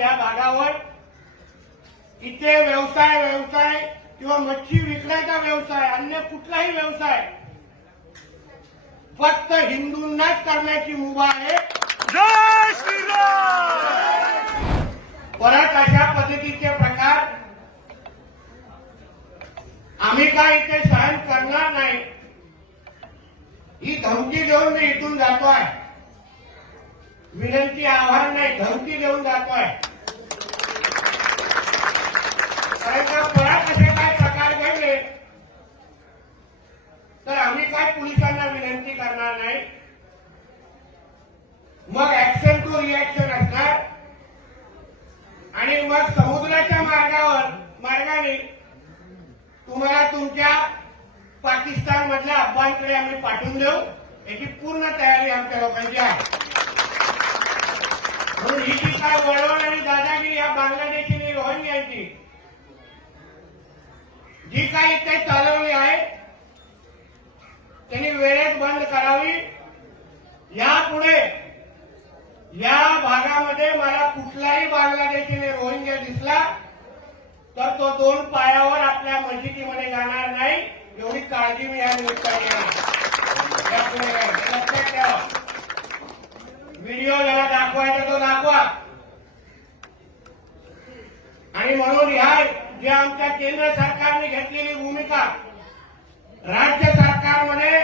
या भागावर इथे व्यवसाय किंवा मच्छी विकण्याचा व्यवसाय, अन्य कुठलाही व्यवसाय फक्त हिंदूंनाच करण्याची मुभा आहे। जय श्रीराम। परत अशा पद्धतीचे प्रकार आम्ही काय इथे सहन करणार नाही। ही धमकी देऊन मी इथून जातोय, विनंती आव्हान नाही, धमकी देऊन जातोय। कारण का परत असे काय प्रकार घडले तर आम्ही काय पोलिसांना विनंती करणार नाही, मग ऍक्शन टू रिॲक्शन असणार आणि मग समुद्राच्या मार्गाने तुम्हाला तुमच्या पाकिस्तान मधल्या अफगाणकडे आम्ही पाठवून देऊ, याची पूर्ण तयारी आमच्या लोकांची आहे। म्हणून ही जी काय वळवण आणि दादागिरी या बांगलादेशी आणि रोहिंग्यांची जी काही इथे चालवली आहे त्यांनी वेळेत बंद करावी। यापुढे या भागामध्ये मला कुठलाही बांगलादेशी आणि रोहिंग्या दिसला तर तो 2 पायावर आपल्या मस्जिदीमध्ये जाणार नाही, एवढी काळजी मी या निमित्ताने यापुढे लक्षात ठेवा। व्हिडिओ ज्याला दाखवायचा तो दाखवा। आणि म्हणून ह्या जे आमच्या केंद्र सरकारने घेतलेली भूमिका, राज्य सरकारमध्ये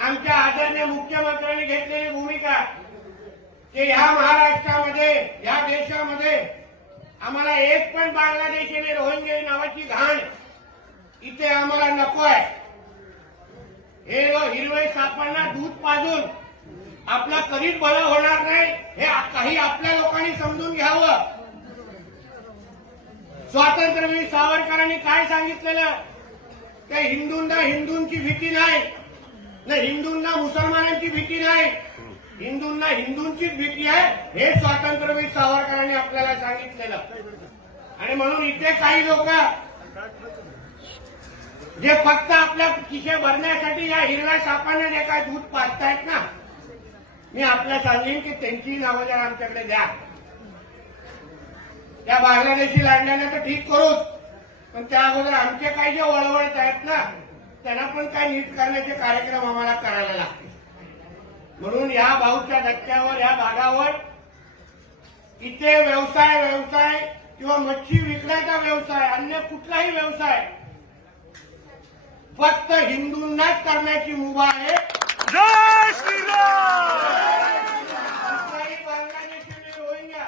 आमच्या आदरणीय मुख्यमंत्र्यांनी घेतलेली भूमिका की ह्या महाराष्ट्रामध्ये, या देशामध्ये आम्हाला एक पण बांगलादेशी आणि रोहिंग्या नावाची घाण इथे आम्हाला नको आहे। हे हिरवे सापांना दूध पाजून आपला कधीच बळं होणार नाही, हे काही आपल्या लोकांनी समजून घ्यावं। स्वातंत्र्यवीर सावरकरांनी काय सांगितलेलं की हिंदूंची भीती नाही, हिंदूंना मुसलमानांची भीती नाही, हिंदूंना हिंदूंचीच भीती आहे, हे स्वातंत्र्यवीर सावरकरांनी आपल्याला सांगितलेलं। आणि म्हणून इथे काही लोक जे फक्त आपल्या खिशे भरण्यासाठी या हिरव्या सापांना जे काय दूध पाजतायत ना, मी आपल्याला सांगेन की त्यांची नावं जर आमच्याकडे द्या। त्या बांगलादेशी लांडल्यानं तर ठीक करूच, पण त्या अगोदर आमचे काही जे वळवळत आहेत ना त्यांना पण काही नीट करण्याचे कार्यक्रम आम्हाला करायला लागतील। म्हणून या भाऊच्या धक्क्यावर, या भागावर इथे व्यवसाय किंवा मच्छी विकण्याचा व्यवसाय, अन्य कुठलाही व्यवसाय फक्त हिंदूंनाच करण्याची मुभा आहे। जय श्रीराम। बांगलादेशी आणि रोहिंग्या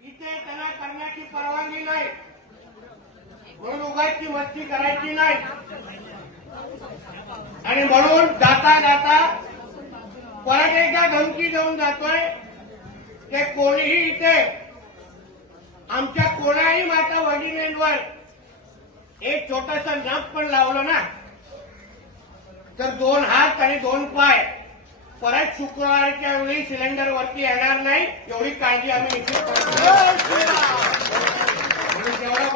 इथे त्यांना करण्याची परवानगी नाही, म्हणून उगाचची मस्ती करायची नाही। आणि म्हणून जाता परत एकदा धमकी देऊन जातोय की कोणीही इथे आमच्या कोणाही माता भगिनींवर एक छोटासा नख पण लावलं ना तर 2 हात आणि 2 पाय परत शुक्रवारच्या वेळी सिलेंडर वरती येणार नाही, एवढी काळजी आम्ही निश्चित करतो। जेवढा